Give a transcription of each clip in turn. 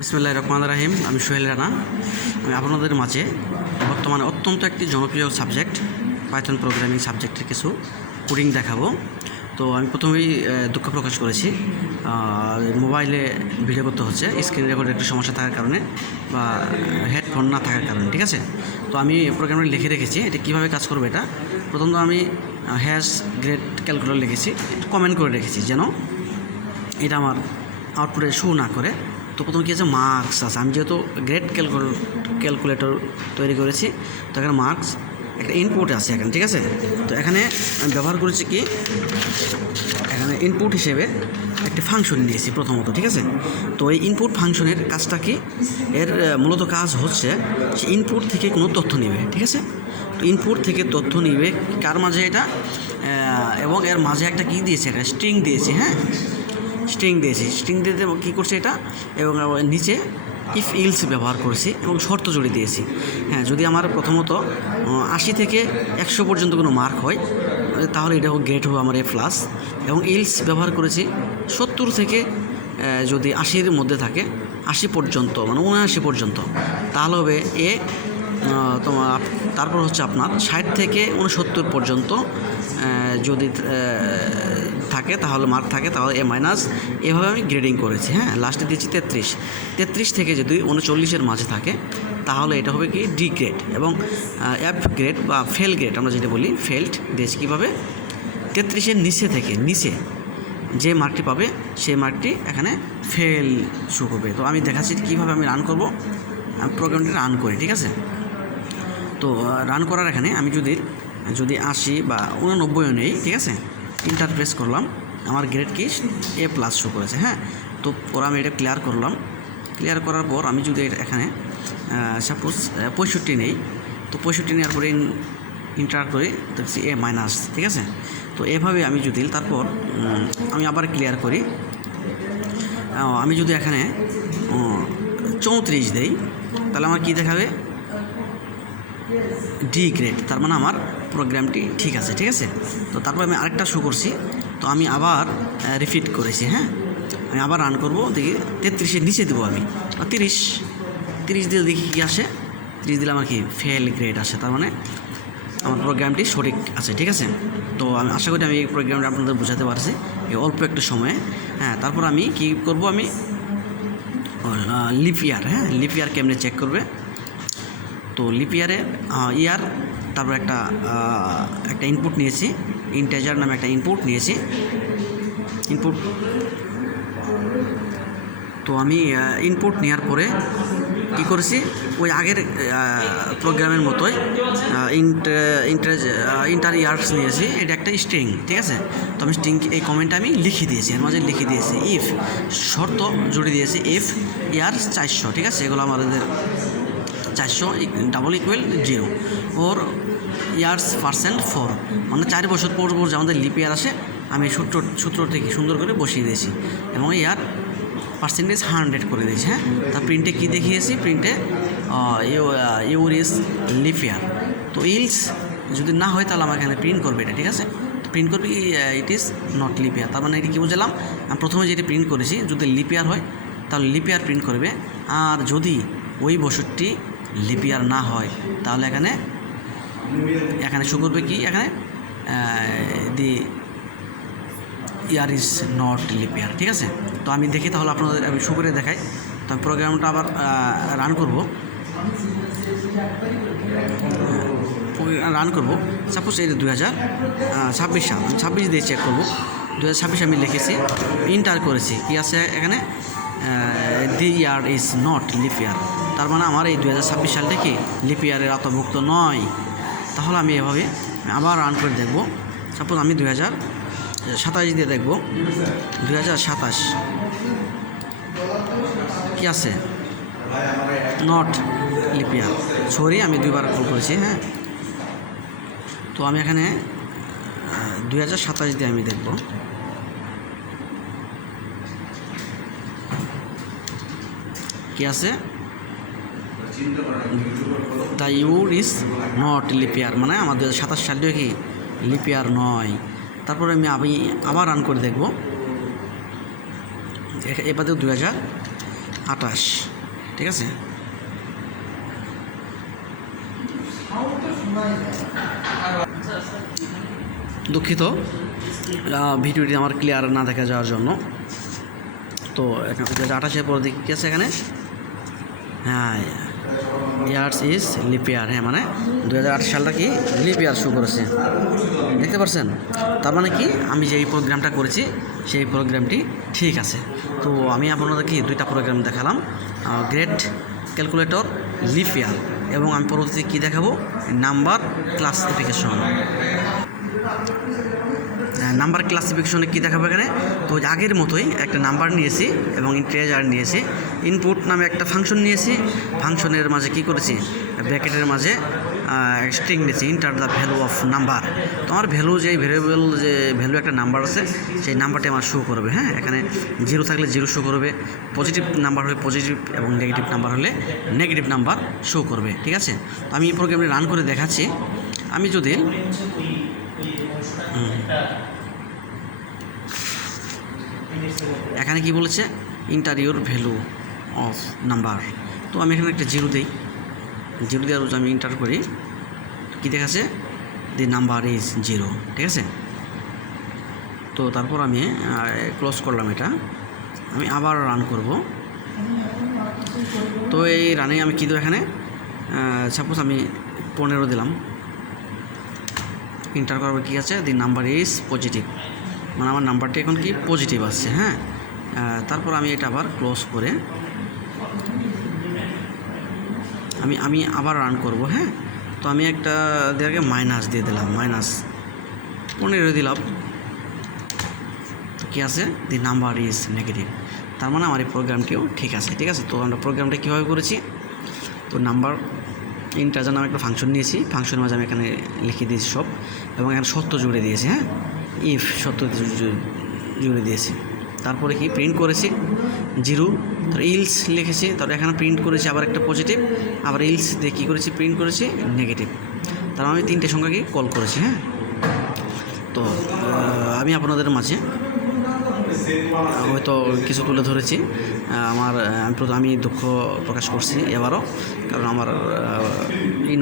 বিসমিল্লাহির রহমানির রহিম। আমি সোহেল রানা। আমি আপনাদের মাঝে বর্তমানে অত্যন্ত একটি জনপ্রিয় সাবজেক্ট পাইথন প্রোগ্রামিং সাবজেক্টের কিছু কোডিং দেখাবো। তো আমি প্রথমেই দুঃখ প্রকাশ করেছি, মোবাইলে ভিডিও করতে হচ্ছে, স্ক্রিন রেকর্ডের একটু সমস্যা থাকার কারণে বা হেডফোন না থাকার কারণে। ঠিক আছে, তো আমি প্রোগ্রামটা লিখে রেখেছি। এটা কীভাবে কাজ করবে, এটা প্রথমত আমি হ্যাশ গ্রেড ক্যালকুলেটর লিখেছি, একটু কমেন্ট করে রেখেছি যেন এটা আমার আউটপুটে শো না করে। তো প্রথমে কী আছে, মার্কস আছে। আমি যেহেতু গ্রেড ক্যালকুলেটর তৈরি করেছি, তো এখানে মার্কস একটা ইনপুট আছে এখানে। ঠিক আছে, তো এখানে আমি ব্যবহার করেছি কি, এখানে ইনপুট হিসেবে একটি ফাংশন নিয়েছি প্রথমত। ঠিক আছে, তো এই ইনপুট ফাংশনের কাজটা কি, এর মূলত কাজ হচ্ছে সে ইনপুট থেকে কোনো তথ্য নেবে। ঠিক আছে, তো ইনপুট থেকে তথ্য নিবে কার মাঝে, এটা এবং এর মাঝে একটা কী দিয়েছে, একটা স্ট্রিং দিয়েছি। হ্যাঁ, স্ট্রিং দিয়েছি। স্ট্রিং দিতে কী করছে এটা, এবং নিচে ইফ ইলস ব্যবহার করেছি এবং শর্ত জুড়ে দিয়েছি। হ্যাঁ, যদি আমার প্রথমত 80 থেকে 100 পর্যন্ত কোনো মার্ক হয়, তাহলে এটা গ্রেড হবে আমার A+। এবং ইলস ব্যবহার করেছি 70 থেকে যদি 80-র মধ্যে থাকে, 80 পর্যন্ত মানে 79 পর্যন্ত, তাহলে হবে এ। তোমার তারপর হচ্ছে আপনার 60 থেকে 69 পর্যন্ত যদি থাকে, তাহলে মার্ক থাকে, তাহলে A-। এভাবে আমি গ্রেডিং করেছি। হ্যাঁ, লাস্টে দিয়েছি 33 থেকে যদি 39-এর মাঝে থাকে, তাহলে এটা হবে কি ডি গ্রেড। এবং F গ্রেড বা ফেল গ্রেড আমরা যেটা বলি, ফেল্ড দিয়েছি কীভাবে, 33-এর নিচে যে মার্কটি পাবে সেই মার্কটি এখানে ফেল শো করবে। তো আমি দেখাচ্ছি কীভাবে আমি রান করব। আমি প্রোগ্রামটি রান করি। ঠিক আছে, তো রান করার এখানে আমি যদি 80 বা 89 নেই, ঠিক আছে, ইন্টার প্রেস করলাম, আমার গ্রেড কি A+ শো করেছে। হ্যাঁ, তো পর আমি এটা ক্লিয়ার করলাম। ক্লিয়ার করার পর আমি যদি এখানে সাপোজ 65 নেই, তো 65 নেওয়ার পরে ইন্টার করে দেখছি A-। ঠিক আছে, তো এভাবে আমি যদি তারপর আমি আবার ক্লিয়ার করি, আমি যদি এখানে 34 দেই, তাহলে আমার কী দেখাবে, ডি গ্রেড। তার মানে আমার প্রোগ্রামটি ঠিক আছে। ঠিক আছে, তো তারপর আমি আরেকটা শো করছি, তো আমি আবার রিপিট করেছি। হ্যাঁ, আমি আবার রান করব, দেখি 33-এর নিচে দেবো আমি 30 দিলে দেখি কী আসে, 30 দিলে আমার কি ফেল গ্রেড আসে। তার মানে আমার প্রোগ্রামটি সঠিক আছে। ঠিক আছে, তো আমি আশা করি আমি এই প্রোগ্রামটা আপনাদের বোঝাতে পারছি এই অল্প একটু সময়ে। হ্যাঁ, তারপর আমি কী করব, আমি লিপ ইয়ার, হ্যাঁ, লিপ ইয়ার কেমনে চেক করবে। তো লিপ ইয়ারে ইয়ার, তারপর একটা ইনপুট নিয়েছি, ইন্টিজার নামে একটা ইনপুট নিয়েছি, ইনপুট। তো আমি ইনপুট নেওয়ার পরে কী করেছি, ওই আগের প্রোগ্রামের মতোই ইন্টার ইয়ার্স নিয়েছি, এটা একটা স্ট্রিং। ঠিক আছে, তো আমি স্ট্রিং এই কমেন্টটা আমি লিখে দিয়েছি, এর মাঝে লিখে দিয়েছি ইফ, শর্ত জুড়ে দিয়েছি ইফ ইয়ার্স 400। ঠিক আছে, এগুলো আমাদের 400 = 0 ওর ইয়ার্স %4, মানে 4 বছর পর যে আমাদের লিপ ইয়ার আসে, আমি সূত্রটি সুন্দর করে বসিয়ে দিয়েছি এবং ইয়ার %100 করে দিয়েছি। হ্যাঁ, তা প্রিন্টে কী দেখিয়েছি, প্রিন্টে ইউর ইজ লিপ ইয়ার। তো ইলস যদি না হয়, তাহলে আমার এখানে প্রিন্ট করবে এটা। ঠিক আছে, প্রিন্ট করবে ইট ইজ নট লিপ ইয়ার। তার মানে এটা কী বুঝলাম, আমি প্রথমে যেটা প্রিন্ট করেছি, যদি লিপ ইয়ার হয় তাহলে লিপ ইয়ার প্রিন্ট করবে, আর যদি ওই বছরটি লিপ ইয়ার না হয়, তাহলে এখানে শো করবে কি, এখানে দি ইয়ার ইজ নট লিপ ইয়ার। ঠিক আছে, তো আমি দেখি, তাহলে আপনাদের আমি শো করে দেখাই। তো আমি প্রোগ্রামটা আবার রান করব। সাপোজ এই 2026 সাল, 26 দিয়ে চেক করবো। 2026 আমি লিখেছি, ইন্টার করেছি, কী আছে এখানে, দি ইয়ার ইজ নট লিপ ইয়ার। তার মানে আমার এই 2026 সালটা কি লিপ ইয়ারের আওতাভুক্ত নয়। তাহলে আমি এভাবে আবার রান করে দেখব। সাপোজ আমি 2027 দিয়ে দেখব, 2027 কি আছে, নট লিপ ইয়ার। সরি, আমি 2বার কল করেছি। হ্যাঁ, তো আমি এখানে 2027 দিয়ে আমি দেখব, কি আছে, the your is not lip ইয়ার, মানে আমার 2027 সালটিও কি লিপ ইয়ার নয়। তারপরে আমি আবার রান করে দেখব, এবারে 28, ঠিক আছে। দুঃখিত ভিডিওটি আমার ক্লিয়ার না দেখা যাওয়ার জন্য। তো এখানে 2028 পরে দেখি কী আছে এখানে, হ্যাঁ ইয়ার্স ইজ লিপ ইয়ার, হ্যাঁ মানে 2008 সালটা কি লিপ ইয়ার শো করেছে, দেখতে পাচ্ছেন। তার মানে কি আমি যে এই প্রোগ্রামটা করেছি সেই প্রোগ্রামটি ঠিক আছে। তো আমি আপনাদেরকে দুইটা প্রোগ্রাম দেখালাম, গ্রেট ক্যালকুলেটর, লিপ ইয়ার, এবং আমি পরবর্তীতে কী দেখাবো, নাম্বার ক্লাসিফিকেশন। নাম্বার ক্লাসিফিকেশনে কী দেখাবো এখানে, তো আগের মতোই একটা নাম্বার নিয়েছি এবং ইন্টিজার নিয়েছি, ইনপুট নামে একটা ফাংশন নিয়েছি, ফাংশনের মাঝে কী করেছি, ব্র্যাকেটের মাঝে স্ট্রিং নিয়েছি, enter the value of number. তো আমার ভ্যালু যে ভ্যারিয়েবল যে ভ্যালু একটা নাম্বার আছে সেই নাম্বারটি আমার শো করবে, হ্যাঁ এখানে 0 থাকলে 0 শো করবে, পজিটিভ নাম্বার হলে পজিটিভ এবং নেগেটিভ নাম্বার হলে নেগেটিভ নাম্বার শো করবে, ঠিক আছে। তো আমি এই প্রোগ্রামটি রান করে দেখাচ্ছি। আমি যদি এখানে কি বলেছে, inter your value of number, তো আমি এখানে একটা 0 দিই, 0 দেওয়ার আমি ইন্টার করি, কী দেখাচ্ছে, দি নাম্বার ইজ 0, ঠিক আছে। তো তারপর আমি ক্লোজ করলাম এটা, আমি আবার রান করব। তো এই রানে আমি কী দেবো এখানে, সাপোজ আমি 15 দিলাম, ইন্টার করবো, কী আছে, দি নাম্বার ইজ পজিটিভ, মানে আমার নাম্বারটি এখন কি পজিটিভ আসছে, হ্যাঁ। তারপর আমি এটা আবার ক্লোজ করে আমি আবার রান করব, হ্যাঁ। তো আমি একটা দিয়ে মাইনাস দিয়ে দিলাম, -15 দিলাম, তো কী আছে, দি নাম্বার ইজ নেগেটিভ, তার মানে আমার এই প্রোগ্রামটিও ঠিক আছে, ঠিক আছে। তো আমরা প্রোগ্রামটা কীভাবে করেছি, তো নাম্বার ইন্টাজার নামে একটা ফাংশন নিয়েছি, ফাংশনের মাঝে আমি এখানে লিখে দিয়েছি সব, এবং এখানে সত্য জুড়ে দিয়েছি, হ্যাঁ ইফ সত্য জুড়ে দিয়েছি। তারপরে কি প্রিন্ট করেছি 0, তারপর ইলস লিখেছি, তারপর এখানে প্রিন্ট করেছি আবার একটা পজিটিভ, আবার ইলস দিয়ে কী করেছি, প্রিন্ট করেছি নেগেটিভ। তারপর আমি 3টে সংখ্যাকে কল করেছি, হ্যাঁ। তো আমি আপনাদের মাঝে হয়তো কিছু তুলে ধরেছি, আমি দুঃখ প্রকাশ করছি এবারও, কারণ আমার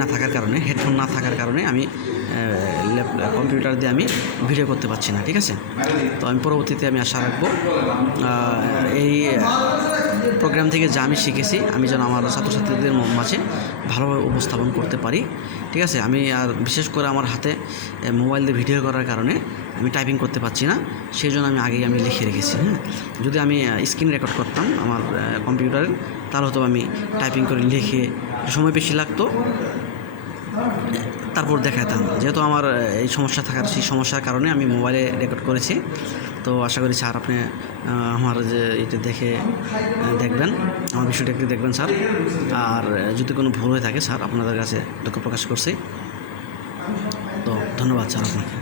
না থাকার কারণে, হেডফোন না থাকার কারণে আমি কম্পিউটার দিয়ে আমি ভিডিও করতে পারছি না, ঠিক আছে। তো আমি পরবর্তীতে আমি আশা রাখবো এই প্রোগ্রাম থেকে যা আমি শিখেছি আমি যেন আমার ছাত্রছাত্রীদের মাঝে ভালোভাবে উপস্থাপন করতে পারি, ঠিক আছে। আমি আর বিশেষ করে আমার হাতে মোবাইল দিয়ে ভিডিও করার কারণে আমি টাইপিং করতে পারছি না, সেই জন্য আমি লিখে রেখেছি, হ্যাঁ। যদি আমি স্ক্রিন রেকর্ড করতাম আমার কম্পিউটারে, তাহলে হয়তো আমি টাইপিং করে লিখে সময় বেশি লাগতো, তারপর দেখাতাম। যেহেতু আমার এই সেই সমস্যার কারণে আমি মোবাইলে রেকর্ড করেছি। তো আশা করি স্যার আপনি আমার যে এটা দেখবেন, আমার বিষয়টা একটু দেখবেন স্যার। আর যদি কোনো ভুল হয়ে থাকে স্যার আপনাদের কাছে দুঃখ প্রকাশ করছি। তো ধন্যবাদ স্যার আপনাকে।